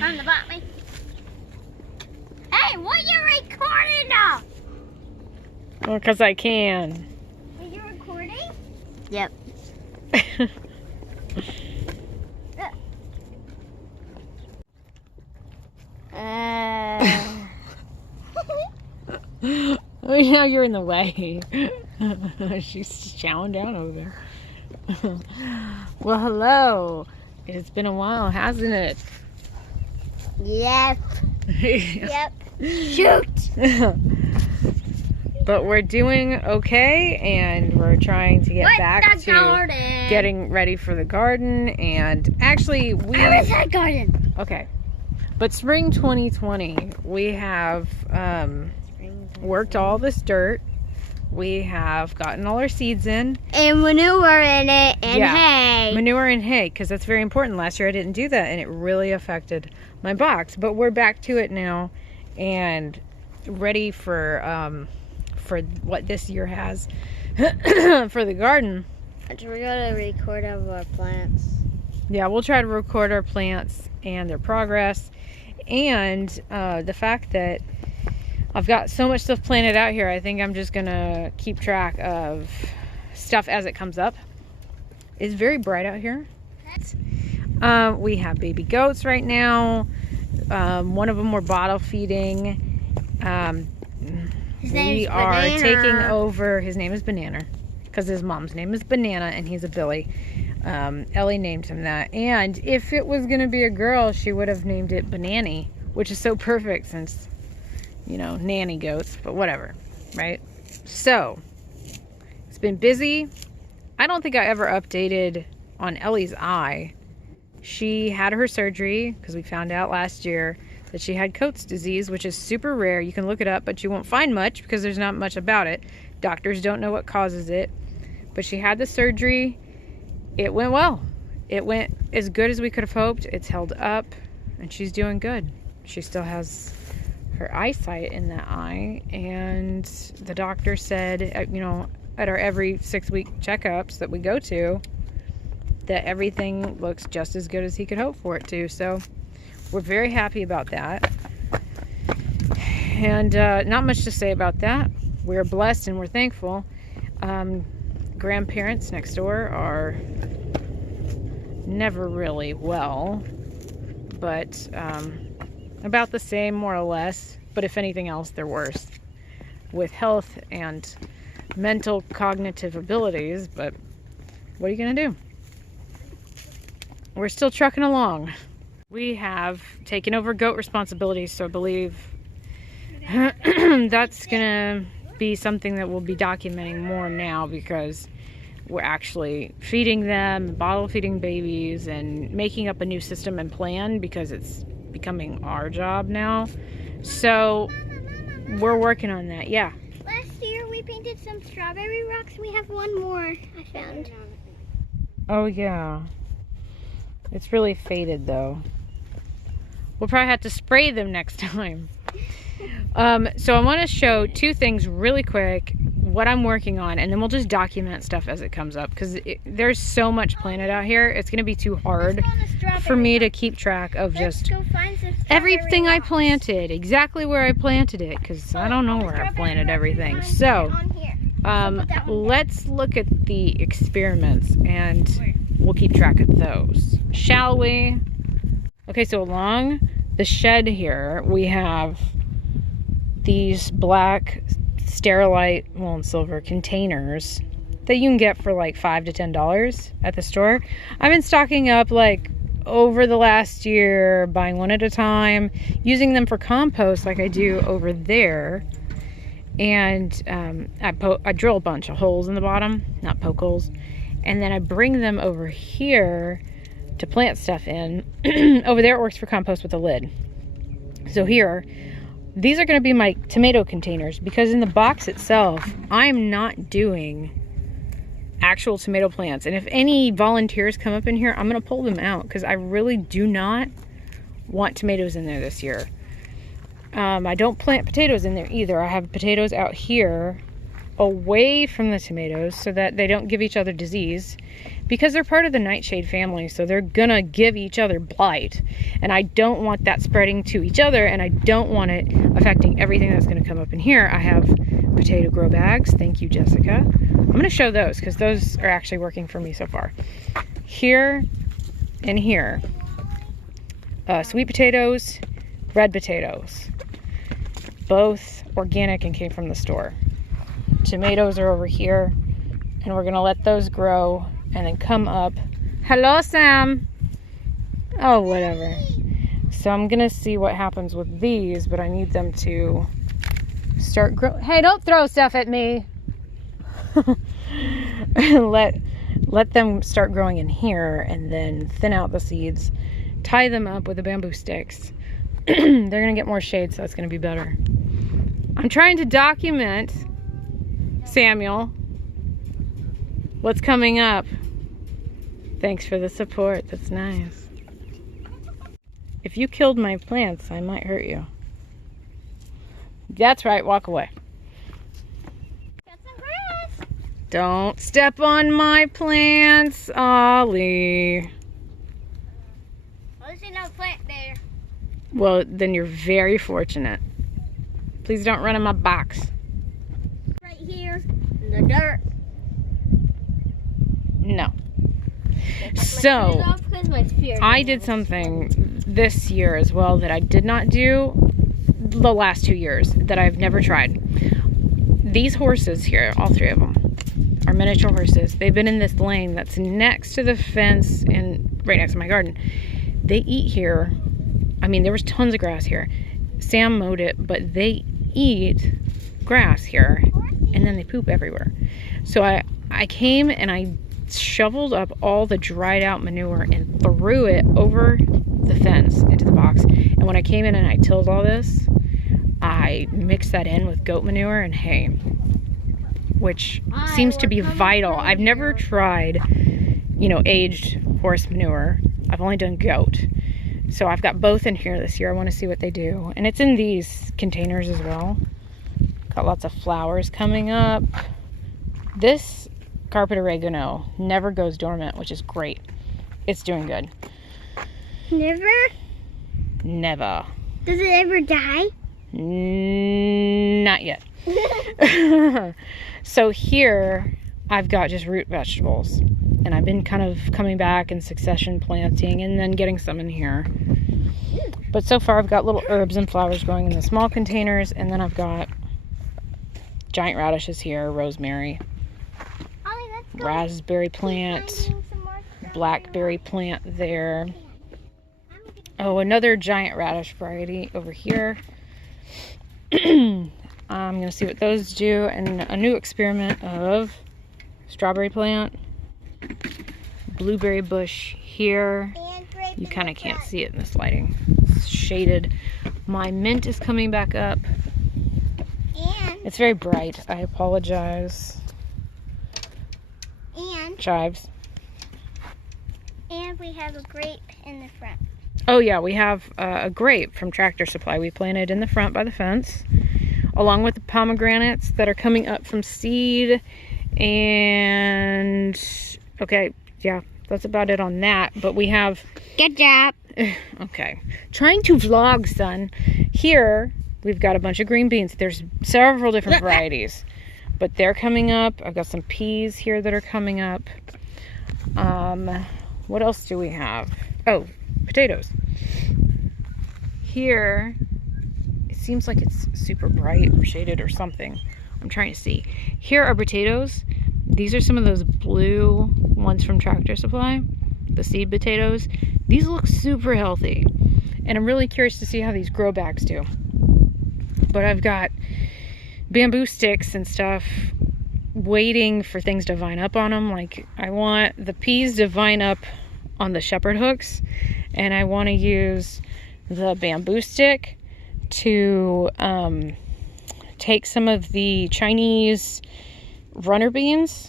On the bottom. Hey, what you recording of? Well, because I can. Are you recording? Yep. Oh, now you're in the way. She's chowing down over there. Well, hello. It's been a while, hasn't it? Yep. Yep. Shoot. But we're doing okay, and we're trying to get back to getting ready for the garden. And actually, where is that garden? Okay. But spring 2020, we have worked all this dirt. We have gotten all our seeds in. And manure in it, and hay. Manure and hay, because that's very important. Last year I didn't do that, and it really affected my box. But we're back to it now, and ready for what this year has for the garden. So we gotta record of our plants. Yeah, we'll try to record our plants and their progress, and the fact that I've got so much stuff planted out here. I think I'm just gonna keep track of stuff as it comes up. It's very bright out here. We have baby goats right now. One of them we're bottle feeding. We are taking over. His name is Banana, because his mom's name is Banana, and he's a Billy. Ellie named him that. And if it was gonna be a girl, she would have named it Banani, which is so perfect since, you know, nanny goats, but whatever, right? So, it's been busy. I don't think I ever updated on Ellie's eye. She had her surgery because we found out last year that she had Coats disease, which is super rare. You can look it up, but you won't find much because there's not much about it. Doctors don't know what causes it. But she had the surgery. It went well. It went as good as we could have hoped. It's held up, and she's doing good. She still has her eyesight in that eye, and the doctor said, you know, at our every 6-week checkups that we go to, that everything looks just as good as he could hope for it to. So we're very happy about that, and not much to say about that. We're blessed and we're thankful. Grandparents next door are never really well, but about the same, more or less, but if anything else, they're worse with health and mental cognitive abilities. But what are you gonna do? We're still trucking along. We have taken over goat responsibilities, so I believe that's gonna be something that we'll be documenting more now, because we're actually feeding them, bottle feeding babies, and making up a new system and plan, because it's becoming our job now. So we're working on that. Yeah. Last year we painted some strawberry rocks, and we have one more I found. Oh yeah. It's really faded though. We'll probably have to spray them next time. So I want to show two things really quick, what I'm working on, and then we'll just document stuff as it comes up, because there's so much planted out here. It's going to be too hard for me to keep track of just everything I planted, exactly where I planted it, because I don't know where I planted everything. So let's look at the experiments, and we'll keep track of those, shall we? Okay, so along the shed here, we have these black Sterilite, well, and silver containers that you can get for like $5 to $10 at the store. I've been stocking up like over the last year, buying one at a time, using them for compost like I do over there. And I drill a bunch of holes in the bottom, not poke holes, and then I bring them over here to plant stuff in. Over there it works for compost with a lid. So here, these are going to be my tomato containers, because in the box itself, I'm not doing actual tomato plants. And if any volunteers come up in here, I'm going to pull them out, because I really do not want tomatoes in there this year. I don't plant potatoes in there either. I have potatoes out here away from the tomatoes so that they don't give each other disease, because they're part of the nightshade family, so they're gonna give each other blight, and I don't want that spreading to each other, and I don't want it affecting everything that's gonna come up in here. I have potato grow bags. Thank you, Jessica. I'm gonna show those because those are actually working for me so far. Here and here, sweet potatoes, red potatoes, both organic and came from the store. Tomatoes are over here, and we're gonna let those grow and then come up. Hello, Sam. Oh, whatever. So I'm gonna see what happens with these, but I need them to start growing. Hey, don't throw stuff at me. let them start growing in here, and then thin out the seeds, tie them up with the bamboo sticks. They're gonna get more shade, so that's gonna be better. I'm trying to document, Samuel, what's coming up. Thanks for the support. That's nice. If you killed my plants, I might hurt you. That's right, walk away. Got some grass. Don't step on my plants, Ollie. Well, there's no plant there. Well, then you're very fortunate. Please don't run in my box. Right here in the dirt. No. So, I did some. something this year as well that I did not do the last 2 years, that I've never tried. These horses here, all three of them, are miniature horses. They've been in this lane that's next to the fence and right next to my garden. They eat here. I mean, there was tons of grass here. Sam mowed it, but they eat grass here, and then they poop everywhere. So I came and I shoveled up all the dried out manure and threw it over the fence into the box. And when I came in and I tilled all this, I mixed that in with goat manure and hay, which seems to be vital. I've never tried, aged horse manure. I've only done goat. So I've got both in here this year. I want to see what they do. And it's in these containers as well. Got lots of flowers coming up. This carpet oregano never goes dormant, which is great. It's doing good. Never? Never. Does it ever die? Not yet. So here I've got just root vegetables, and I've been kind of coming back in succession planting and then getting some in here. But so far I've got little herbs and flowers growing in the small containers, and then I've got giant radishes here, rosemary, raspberry plant, blackberry plant there. Oh, another giant radish variety over here. I'm going to see what those do, and a new experiment of strawberry plant, blueberry bush here. You kind of can't see it in this lighting. It's shaded. My mint is coming back up. It's very bright. I apologize. Chives. And we have a grape in the front. Oh yeah, we have a grape from Tractor Supply. We planted in the front by the fence, along with the pomegranates that are coming up from seed. And okay, yeah, that's about it on that. But we have... Good job. Okay. Trying to vlog, son. Here, we've got a bunch of green beans. There's several different varieties, but they're coming up. I've got some peas here that are coming up. What else do we have? Oh, potatoes. Here, it seems like it's super bright or shaded or something. I'm trying to see. Here are potatoes. These are some of those blue ones from Tractor Supply, the seed potatoes. These look super healthy, and I'm really curious to see how these grow bags do. But I've got bamboo sticks and stuff waiting for things to vine up on them. Like, I want the peas to vine up on the shepherd hooks, and I want to use the bamboo stick to take some of the Chinese runner beans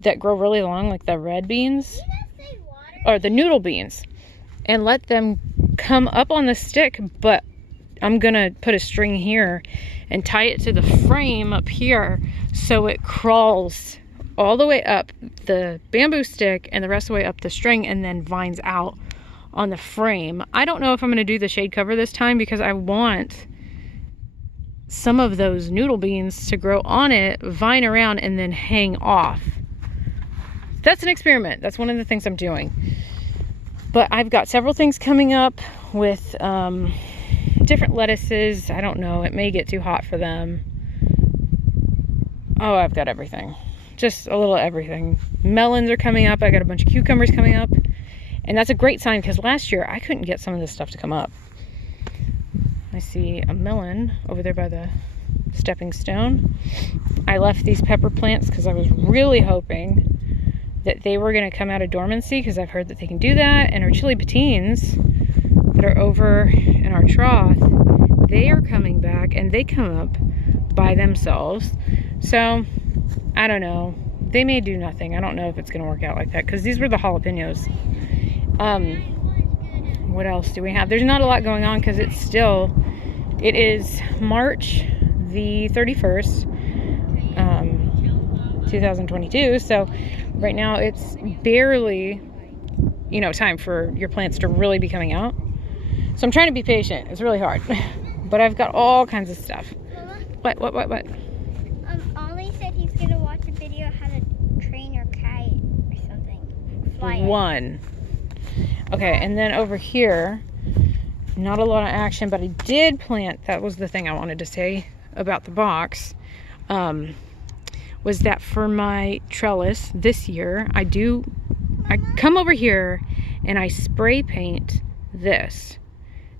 that grow really long, like the red beans or the noodle beans, and let them come up on the stick, but I'm gonna put a string here and tie it to the frame up here so it crawls all the way up the bamboo stick and the rest of the way up the string and then vines out on the frame. I don't know if I'm gonna do the shade cover this time because I want some of those noodle beans to grow on it, vine around, and then hang off. That's an experiment. That's one of the things I'm doing. But I've got several things coming up with different lettuces. I don't know. It may get too hot for them. Oh, I've got everything. Just a little everything. Melons are coming up. I got a bunch of cucumbers coming up. And that's a great sign because last year I couldn't get some of this stuff to come up. I see a melon over there by the stepping stone. I left these pepper plants because I was really hoping that they were going to come out of dormancy because I've heard that they can do that. And our chili patines that are over in our trough, they are coming back and they come up by themselves. So I don't know. They may do nothing. I don't know if it's going to work out like that because these were the jalapenos. What else do we have? There's not a lot going on because it is March the 31st, 2022. So right now it's barely, time for your plants to really be coming out. So I'm trying to be patient. It's really hard, but I've got all kinds of stuff. Mama? What? Ollie said he's gonna watch a video how to train your kite or something. Fly it. One. Okay, and then over here, not a lot of action, but I did plant, that was the thing I wanted to say about the box, was that for my trellis this year, I come over here and I spray paint this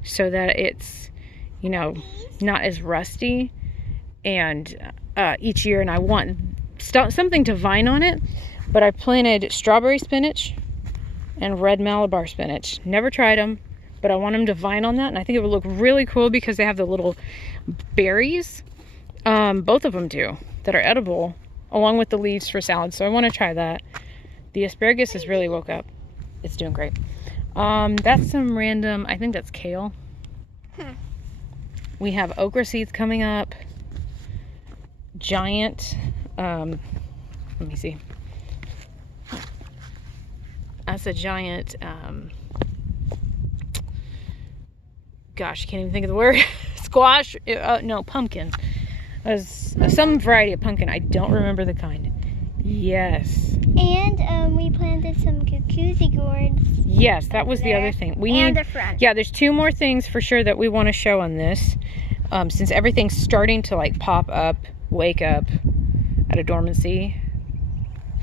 so that it's, not as rusty, and each year, and I want something to vine on it, but I planted strawberry spinach and red Malabar spinach. Never tried them, but I want them to vine on that, and I think it would look really cool because they have the little berries. Both of them do, that are edible, along with the leaves for salad, so I want to try that. The asparagus has really woke up. It's doing great. That's some random, I think that's kale. We have okra seeds coming up. Giant, let me see. That's a giant, gosh, I can't even think of the word. Squash? No, pumpkin. Some variety of pumpkin. I don't remember the kind. Yes. And we planted some cucuzzi gourds. Yes, that was the other thing. The front. Yeah, there's two more things for sure that we want to show on this. Since everything's starting to pop up, wake up out of dormancy.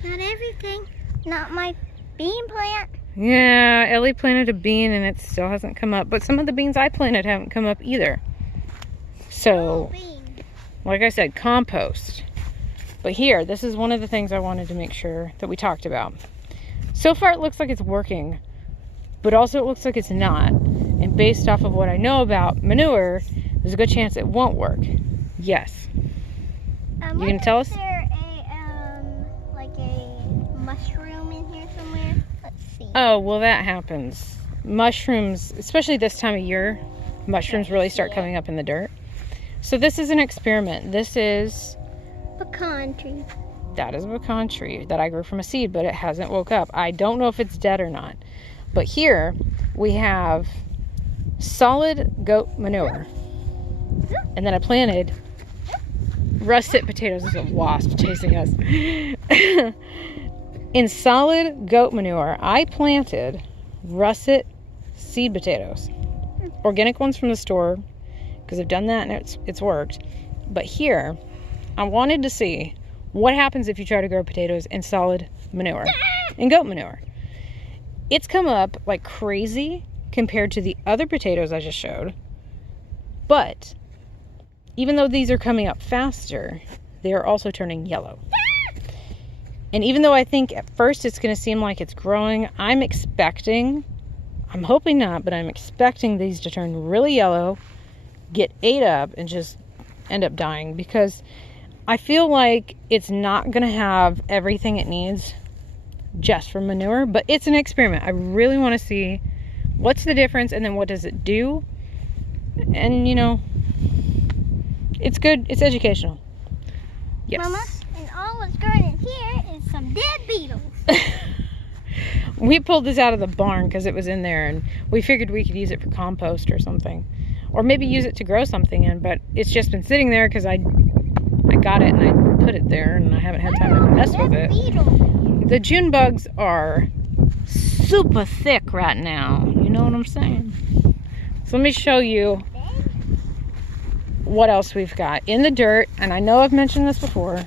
Not everything. Not my bean plant. Yeah, Ellie planted a bean and it still hasn't come up. But some of the beans I planted haven't come up either. So, like I said, compost. But here, this is one of the things I wanted to make sure that we talked about. So far, it looks like it's working. But also, it looks like it's not. And based off of what I know about manure, there's a good chance it won't work. Yes. You gonna tell us? Is there a mushroom in here somewhere? Let's see. Oh, well, that happens. Mushrooms, especially this time of year, mushrooms really start coming up in the dirt. So this is an experiment. This is pecan tree. That is a pecan tree that I grew from a seed, but it hasn't woke up. I don't know if it's dead or not. But here we have solid goat manure. And then I planted russet potatoes. There's a wasp chasing us. In solid goat manure, I planted russet seed potatoes. Organic ones from the store, because I've done that and it's worked. But here, I wanted to see what happens if you try to grow potatoes in solid manure, in goat manure. It's come up like crazy compared to the other potatoes I just showed. But even though these are coming up faster, they are also turning yellow. And even though I think at first it's going to seem like it's growing, I'm hoping not, but I'm expecting these to turn really yellow, get ate up, and just end up dying, because I feel like it's not going to have everything it needs just from manure, but it's an experiment. I really want to see what's the difference and then what does it do. And, you know, it's good. It's educational. Yes. Mama, and all that's growing in here is some dead beetles. We pulled this out of the barn because it was in there, and we figured we could use it for compost or something. Or maybe use it to grow something in, but it's just been sitting there because I got it and I put it there, and I haven't had time to mess with it. Beetles. The June bugs are super thick right now. You know what I'm saying? So let me show you what else we've got in the dirt. And I know I've mentioned this before.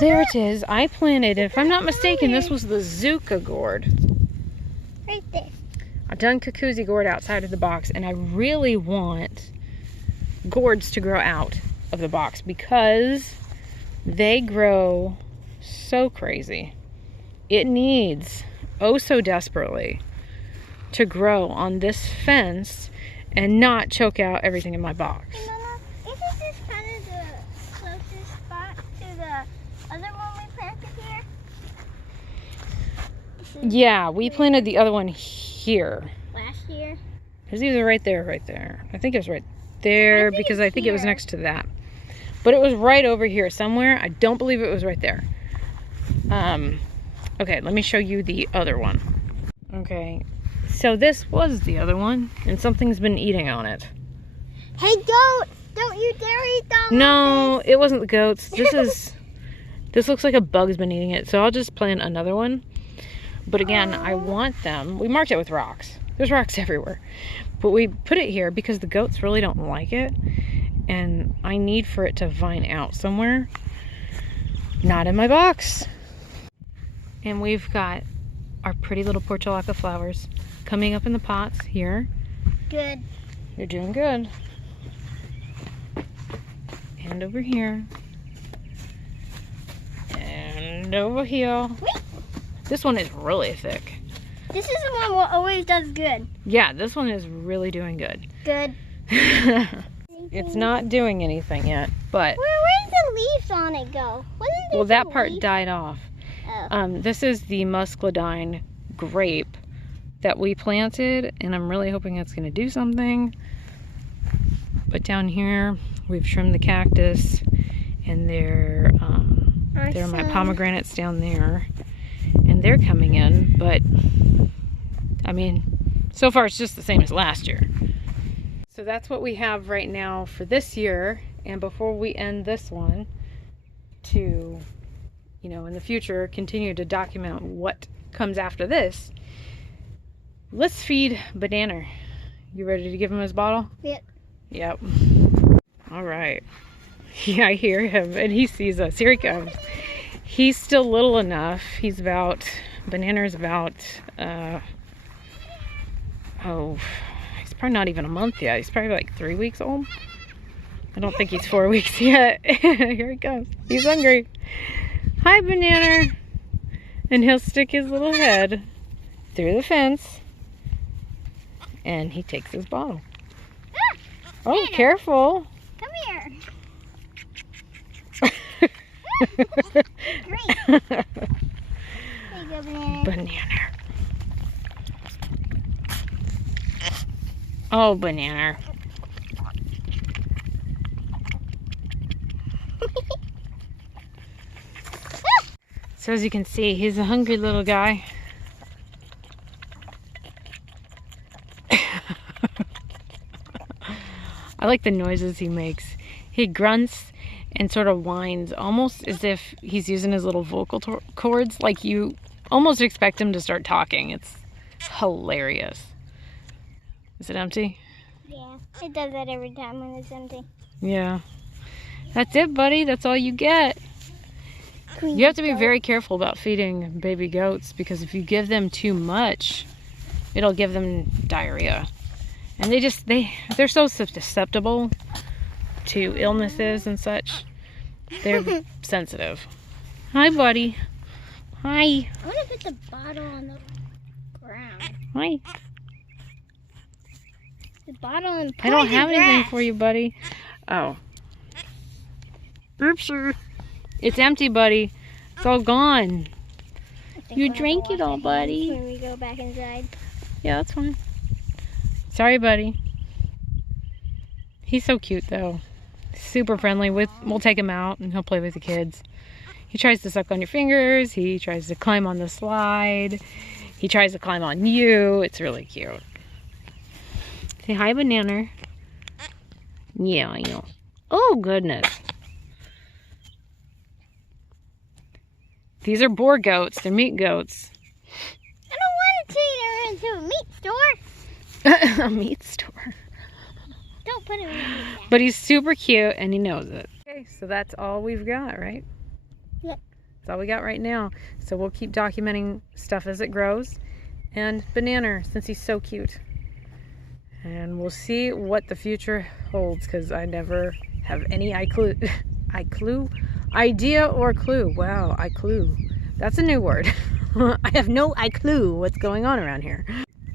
There it is. I planted, if I'm not mistaken, this was the Zucca gourd. Right there. I've done Cuckoozy gourd outside of the box, and I really want gourds to grow out of the box because they grow so crazy. It needs, oh so desperately, to grow on this fence and not choke out everything in my box. Hey, Mama, isn't this kind of the closest spot to the other one we planted here? Yeah, we planted the other one here. Last year? It was either right there or right there. I think it was right there because I think it was here. next to that. But it was right over here somewhere. I don't believe it was right there. Okay, let me show you the other one. Okay, so this was the other one, and something's been eating on it. Hey, goat! Don't you dare eat them! No, it wasn't the goats. This looks like a bug's been eating it, so I'll just plant another one. But again, I want them. We marked it with rocks. There's rocks everywhere. But we put it here because the goats really don't like it. And I need for it to vine out somewhere. Not in my box. And we've got our pretty little portulaca flowers coming up in the pots here. Good. You're doing good. And over here. And over here. Wait. This one is really thick. This is the one that always does good. Yeah, this one is really doing good. Good. It's not doing anything yet, but Where'd the leaves on it go? Wasn't there well, that some part leaves? died off. Oh. This is the muscadine grape that we planted, and I'm really hoping it's going to do something. But down here, we've trimmed the cactus, and there are my pomegranates down there, and they're coming in. But I mean, so far it's just the same as last year. So that's what we have right now for this year. And before we end this one, to, you know, in the future, continue to document what comes after this, let's feed Banana. You ready to give him his bottle? Yep. Yep. All right. Yeah, I hear him, and he sees us. Here he comes. He's still little enough. He's about, Banana's about, he's probably not even a month yet. He's probably like 3 weeks old. I don't think he's 4 weeks yet. Here he comes. He's hungry. Hi, Banana. And he'll stick his little head through the fence, and he takes his bottle. Oh, Banana. careful. Come here. Great. There you go, Banana. Banana. Oh, Banana. So as you can see, he's a hungry little guy. I like the noises he makes. He grunts and sort of whines, almost as if he's using his little vocal cords. Like you almost expect him to start talking. It's hilarious. Is it empty? Yeah, it does that every time when it's empty. Yeah. That's it, buddy. That's all you get. You have to be very careful about feeding baby goats, because if you give them too much, it'll give them diarrhea. And they're so susceptible to illnesses and such. They're sensitive. Hi, buddy. Hi. I want to put the bottle on the ground. Hi. The bottle and I don't have anything for you, buddy. Oh. Oopsie. It's empty, buddy. It's all gone. You drank it all, buddy. When we go back inside. Yeah, that's fine. Sorry, buddy. He's so cute though. Super friendly. We'll take him out and he'll play with the kids. He tries to suck on your fingers. He tries to climb on the slide. He tries to climb on you. It's really cute. Say hi, Banana. Yeah, I know. Oh, goodness. These are boar goats. They're meat goats. I don't want to take her into a meat store. A meat store. Don't put him in a meat bag. But he's super cute and he knows it. Okay, so that's all we've got, right? Yep. That's all we got right now. So we'll keep documenting stuff as it grows. And Banana, since he's so cute. And we'll see what the future holds, because I never have any idea or clue. Wow, clue. That's a new word. I have no clue what's going on around here.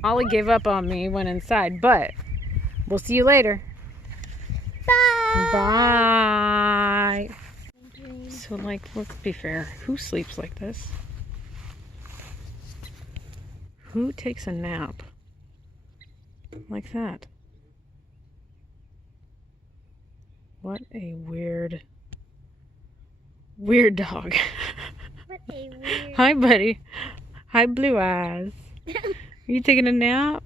Ollie gave up on me, went inside, but we'll see you later. Bye. Bye. So, like, let's be fair. Who sleeps like this? Who takes a nap like that? What a weird dog. What a weird... Hi, buddy. Hi, Blue Eyes. Are you taking a nap?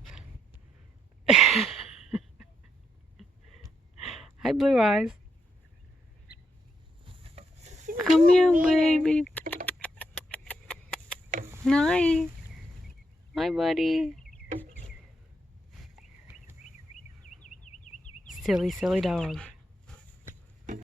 Hi, Blue Eyes. Come here, baby. Hi. Hi, buddy. Silly, silly dog.